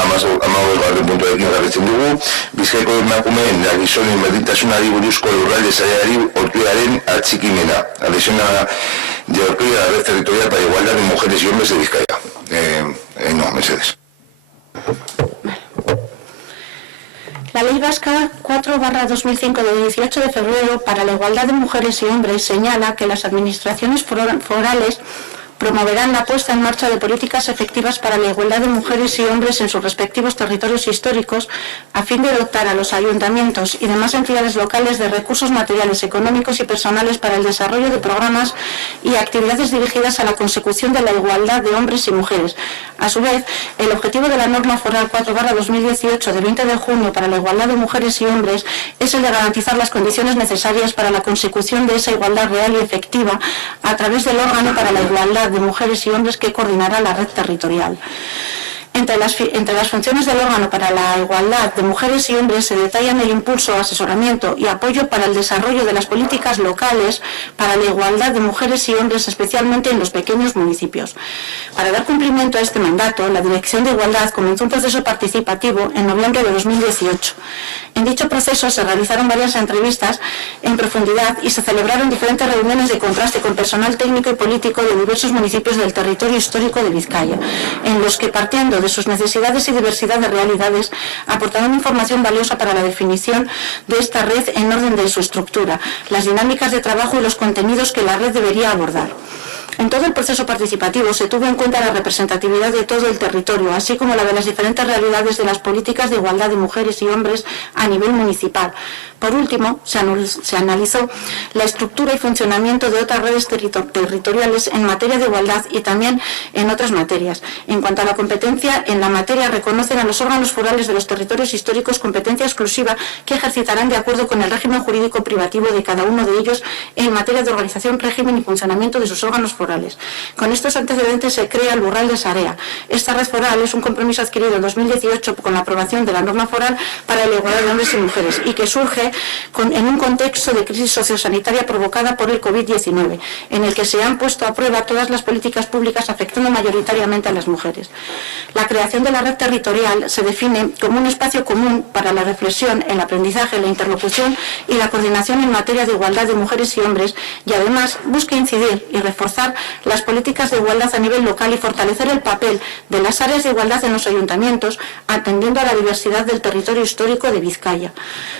15. puntua ekin jarretzen dugu, Bizkaiko emakumeen gizonen berdintasunari buruzko lurralde sareari Ortuellaren atxikimena. Adhesión de Ortuella a la red territorial para igualdad de mujeres y hombres de Vizcaya. No, Mercedes. La Ley Vasca 4/2005 de 18 de febrero para la igualdad de mujeres y hombres señala que las administraciones forales promoverán la puesta en marcha de políticas efectivas para la igualdad de mujeres y hombres en sus respectivos territorios históricos a fin de dotar a los ayuntamientos y demás entidades locales de recursos materiales, económicos y personales para el desarrollo de programas y actividades dirigidas a la consecución de la igualdad de hombres y mujeres. A su vez, el objetivo de la norma foral 4/2018 de 20 de junio para la igualdad de mujeres y hombres es el de garantizar las condiciones necesarias para la consecución de esa igualdad real y efectiva a través del órgano para la igualdad de mujeres y hombres que coordinará la red territorial. Entre las funciones del órgano para la igualdad de mujeres y hombres se detallan el impulso, asesoramiento y apoyo para el desarrollo de las políticas locales para la igualdad de mujeres y hombres, especialmente en los pequeños municipios. Para dar cumplimiento a este mandato, la Dirección de Igualdad comenzó un proceso participativo en noviembre de 2018. En dicho proceso se realizaron varias entrevistas en profundidad y se celebraron diferentes reuniones de contraste con personal técnico y político de diversos municipios del territorio histórico de Vizcaya, en los que, partiendo de sus necesidades y diversidad de realidades, aportaron información valiosa para la definición de esta red en orden de su estructura, las dinámicas de trabajo y los contenidos que la red debería abordar. En todo el proceso participativo se tuvo en cuenta la representatividad de todo el territorio, así como la de las diferentes realidades de las políticas de igualdad de mujeres y hombres a nivel municipal. Por último, se analizó la estructura y funcionamiento de otras redes territoriales en materia de igualdad y también en otras materias. En cuanto a la competencia, en la materia reconocen a los órganos forales de los territorios históricos competencia exclusiva que ejercitarán de acuerdo con el régimen jurídico privativo de cada uno de ellos en materia de organización, régimen y funcionamiento de sus órganos forales. Con estos antecedentes se crea el Lurralde Sarea. Esta red foral es un compromiso adquirido en 2018 con la aprobación de la norma foral para la igualdad de hombres y mujeres y que surge en un contexto de crisis sociosanitaria provocada por el COVID-19, en el que se han puesto a prueba todas las políticas públicas afectando mayoritariamente a las mujeres. La creación de la red territorial se define como un espacio común para la reflexión, el aprendizaje, la interlocución y la coordinación en materia de igualdad de mujeres y hombres y además busca incidir y reforzar las políticas de igualdad a nivel local y fortalecer el papel de las áreas de igualdad en los ayuntamientos, atendiendo a la diversidad del territorio histórico de Vizcaya.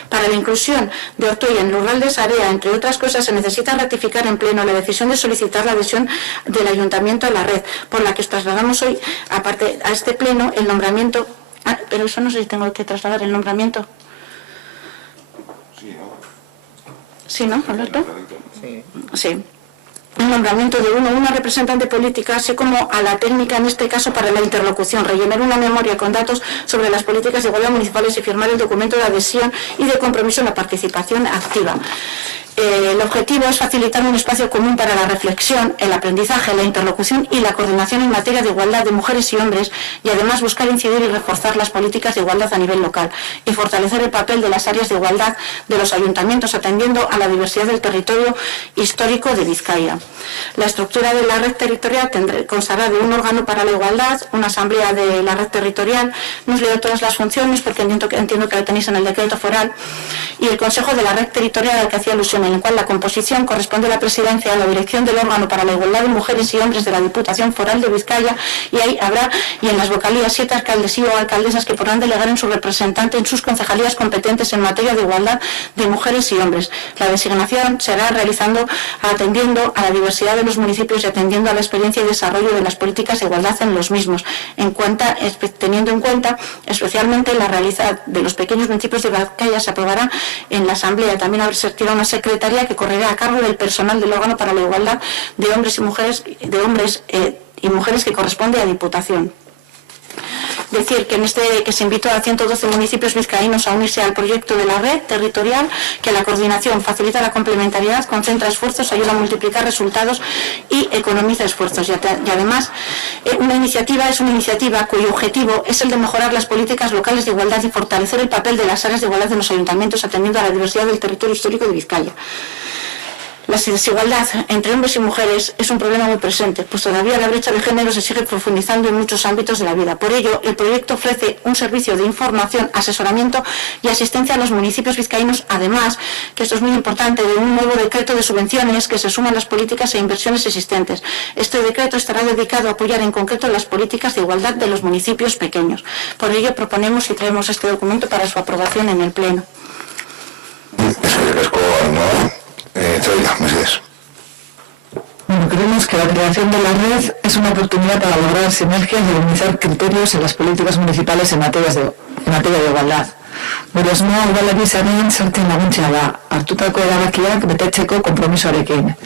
Para la inclusión de Ortuella en Lurralde Sarea, entre otras cosas, se necesita ratificar en pleno la decisión de solicitar la adhesión del ayuntamiento a la red, por la que os trasladamos hoy, aparte a este pleno, el nombramiento. Pero eso no sé si tengo que trasladar el nombramiento. Sí, ¿no, Alberto? Sí. El nombramiento de una representante política, así como a la técnica, en este caso para la interlocución, rellenar una memoria con datos sobre las políticas de igualdad municipales y firmar el documento de adhesión y de compromiso en la participación activa. El objetivo es facilitar un espacio común para la reflexión, el aprendizaje, la interlocución y la coordinación en materia de igualdad de mujeres y hombres y además buscar incidir y reforzar las políticas de igualdad a nivel local y fortalecer el papel de las áreas de igualdad de los ayuntamientos atendiendo a la diversidad del territorio histórico de Vizcaya. La estructura de la red territorial constará de un órgano para la igualdad, una asamblea de la red territorial, no os leo todas las funciones porque entiendo que lo tenéis en el decreto foral, y el consejo de la red territorial al que hacía alusión, en el cual la composición corresponde a la presidencia, a la dirección del órgano para la igualdad de mujeres y hombres de la Diputación Foral de Vizcaya, y ahí habrá, y en las vocalías, 7 alcaldes y o alcaldesas que podrán delegar en su representante en sus concejalías competentes en materia de igualdad de mujeres y hombres. La designación se hará atendiendo a la diversidad de los municipios y atendiendo a la experiencia y desarrollo de las políticas de igualdad en los mismos, teniendo en cuenta especialmente la realidad de los pequeños municipios de Vizcaya. Se aprobará en la asamblea. También existirá una secretaría que correrá a cargo del personal del órgano para la igualdad de hombres y mujeres, que corresponde a Diputación. Decir que se invitó a 112 municipios vizcaínos a unirse al proyecto de la red territorial, que la coordinación facilita la complementariedad, concentra esfuerzos, ayuda a multiplicar resultados y economiza esfuerzos. Y además, una iniciativa cuyo objetivo es el de mejorar las políticas locales de igualdad y fortalecer el papel de las áreas de igualdad en los ayuntamientos, atendiendo a la diversidad del territorio histórico de Vizcaya. La desigualdad entre hombres y mujeres es un problema muy presente, pues todavía la brecha de género se sigue profundizando en muchos ámbitos de la vida. Por ello, el proyecto ofrece un servicio de información, asesoramiento y asistencia a los municipios vizcaínos, además, que esto es muy importante, de un nuevo decreto de subvenciones que se suman a las políticas e inversiones existentes. Este decreto estará dedicado a apoyar en concreto las políticas de igualdad de los municipios pequeños. Por ello, proponemos y traemos este documento para su aprobación en el Pleno. Bueno, creemos que la creación de la red es una oportunidad para lograr sinergias y armonizar criterios en las políticas municipales en materia de igualdad. Gure asmoa udalari sareen sartzen laguntzea da, hartutako erabakiak betetzeko konpromisoarekin.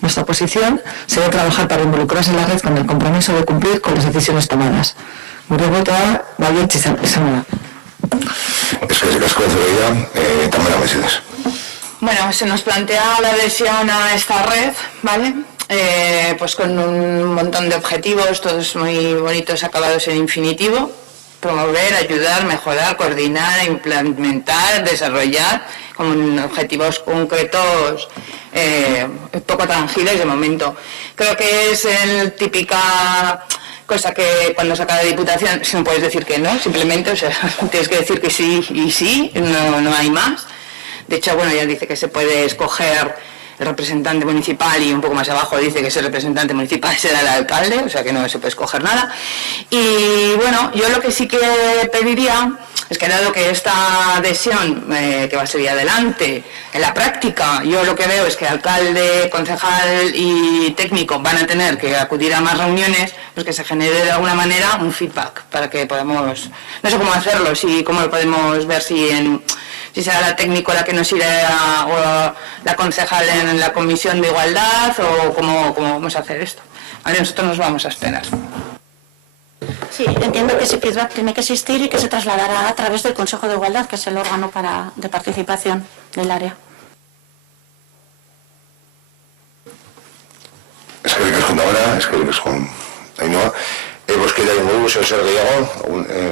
Nuestra posición será trabajar para involucrarse en la red con el compromiso de cumplir con las decisiones tomadas. Gure votoa baietz izango da. Eskerrik asko, Zoraida, Tamara Mesedes. Bueno, se nos plantea la adhesión a esta red, ¿vale? Pues con un montón de objetivos, todos muy bonitos, acabados en infinitivo. Promover, ayudar, mejorar, coordinar, implementar, desarrollar, con objetivos concretos poco tangibles de momento. Creo que es el típica cosa que cuando saca la Diputación no puedes decir que no, simplemente, o sea, tienes que decir que sí y sí, no hay más. De hecho, bueno, ya dice que se puede escoger el representante municipal y un poco más abajo dice que ese representante municipal será el alcalde, o sea que no se puede escoger nada. Y bueno, yo lo que sí que pediría es que dado que esta adhesión que va a seguir adelante, en la práctica yo lo que veo es que alcalde, concejal y técnico van a tener que acudir a más reuniones, pues que se genere de alguna manera un feedback para que podamos, no sé cómo hacerlo, si cómo lo podemos ver, si será la técnico la que nos irá o la concejal en la comisión de igualdad o cómo vamos a hacer esto. Vale, nosotros nos vamos a esperar. Sí, entiendo que ese feedback tiene que existir y que se trasladará a través del Consejo de Igualdad, que es el órgano de participación del área. Eskerrik asko Tamara, eskerrik asko Ainhoa. Bozketa ingo zer gehiago,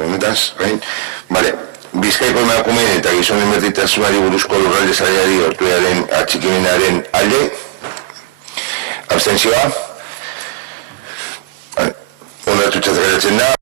honetaz, gain. Vale. Bizkaiko emakumeen eta gizonen berdintasunari buruzko lurralde sareari ortuaren atxikimenaren alde. Abstentzioa. Onartutzat geratzen da.